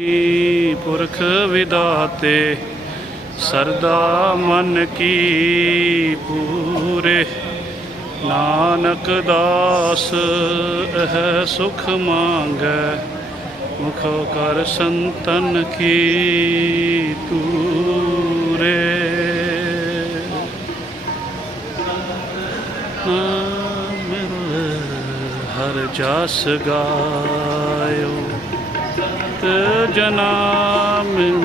ਈ ਪੁਰਖ ਵਿਦਾਤੇ, ਸਰਦਾ ਮਨ ਕੀ ਪੂਰੇ? ਨਾਨਕ ਦਾਸ, ਇਹ ਸੁਖ ਮੰਗੈ, ਮੁਖ ਕਰ ਸੰਤਨ ਕੀ ਤੂਰੇ? ਹਰ ਜਸ ਗਾਇਓ। ਜਨਾ ਜਨਾਮ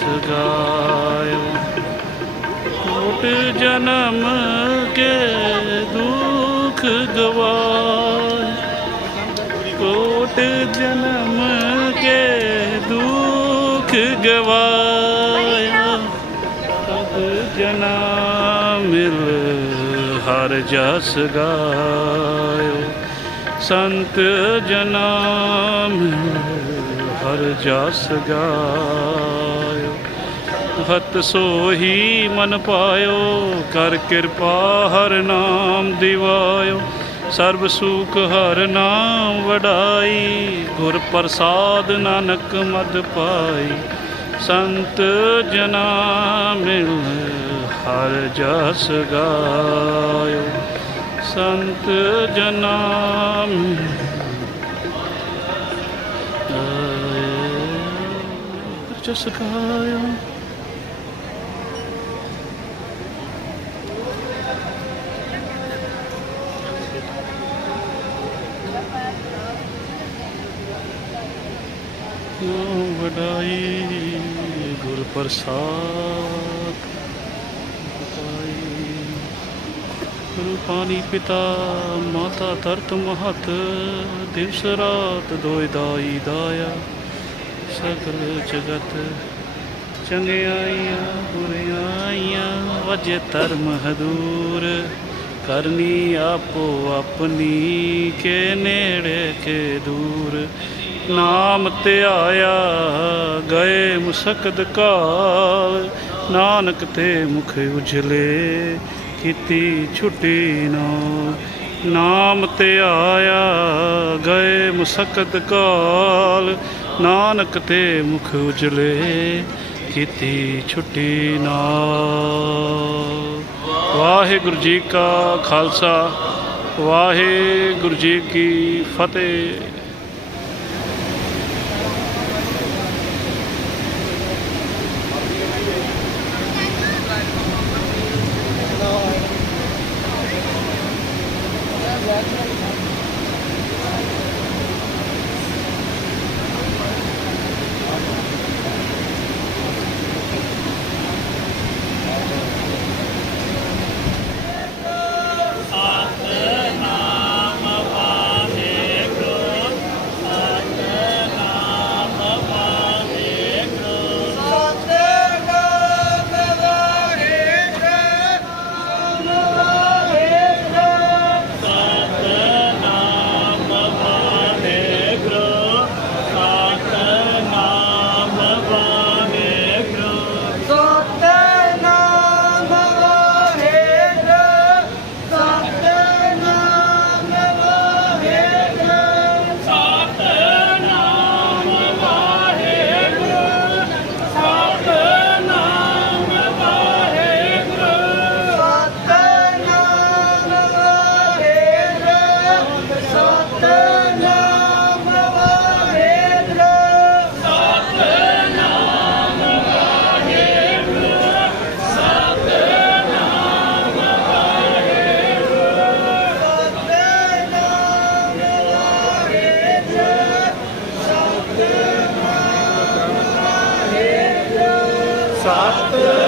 ਸਗਾਇਓ ਕੋਟ ਜਨਮ ਕੇ ਦੁਖ ਗਵਾਏ। ਕੋਟ ਜਨਮ ਕੇ ਦੁਖ ਗਵਾਇਆ ਤਬ ਜਨਾ ਮਿਲ ਹਰ ਜਸ ਗਾਇਓ। ਸੰਤ ਜਨਾ ਮਿਲ ਹਰ ਜਸ ਗਾਇਓ। ਹਤ ਸੋਹੀ ਮਨ ਪਾਇਓ, ਕਰ ਕਿਰਪਾ ਹਰ ਨਾਮ ਦਿਵਾਇਓ। ਸਰਬ ਸੁਖ ਹਰ ਨਾਮ ਵਡਾਈ, ਗੁਰ ਪ੍ਰਸਾਦ ਨਾਨਕ ਮਦ ਪਾਈ। ਸੰਤ ਜਨਾ ਮਿਲ ਹਰ ਜਸ ਗਾਇਓ। ਸੰਤ ਜਨਾ ਜਸ ਗਾਇਓ ਵਡਾਈ ਗੁਰ ਪ੍ਰਸਾਦ ਵਡਾਈ। ਗੁਰੂ ਪਾਣੀ ਪਿਤਾ ਮਾਤਾ ਧਰਤ ਮਹਤ, ਦਿਵਸ ਰਾਤ ਦੋਇ ਦਾਈ ਦਾਇਆ। ਸਗਲ ਜਗਤ ਚੰਗਿਆਈਆਂ ਬੁਰਿਆਈਆਂ ਵਜੇ ਧਰਮ ਹਦੂਰ। ਕਰਨੀ ਆਪੋ ਆਪਣੀ ਕੇ ਨੇੜੇ ਕੇ ਦੂਰ। ਨਾਮ ਧਿਆਇਆ ਗਏ ਮੁਸਕਦ ਕਾਲ। ਨਾਨਕ ਤੇ ਮੁਖ ਉਜਲੇ। ਕੀਤੀ ਛੁੱਟੀ ਨਾ। ਨਾਮ ਤੇ ਆਇਆ ਗਏ ਮੁਸਕਦ ਕਾਲ। ਨਾਨਕ ਤੇ ਮੁਖ ਉਜਲੇ ਕੀਤੀ ਛੁੱਟੀ ਨਾ। ਵਾਹਿਗੁਰੂ ਜੀ ਕਾ ਖਾਲਸਾ, ਵਾਹਿਗੁਰੂ ਜੀ ਕੀ ਫਤਿਹ। Yeah. Sat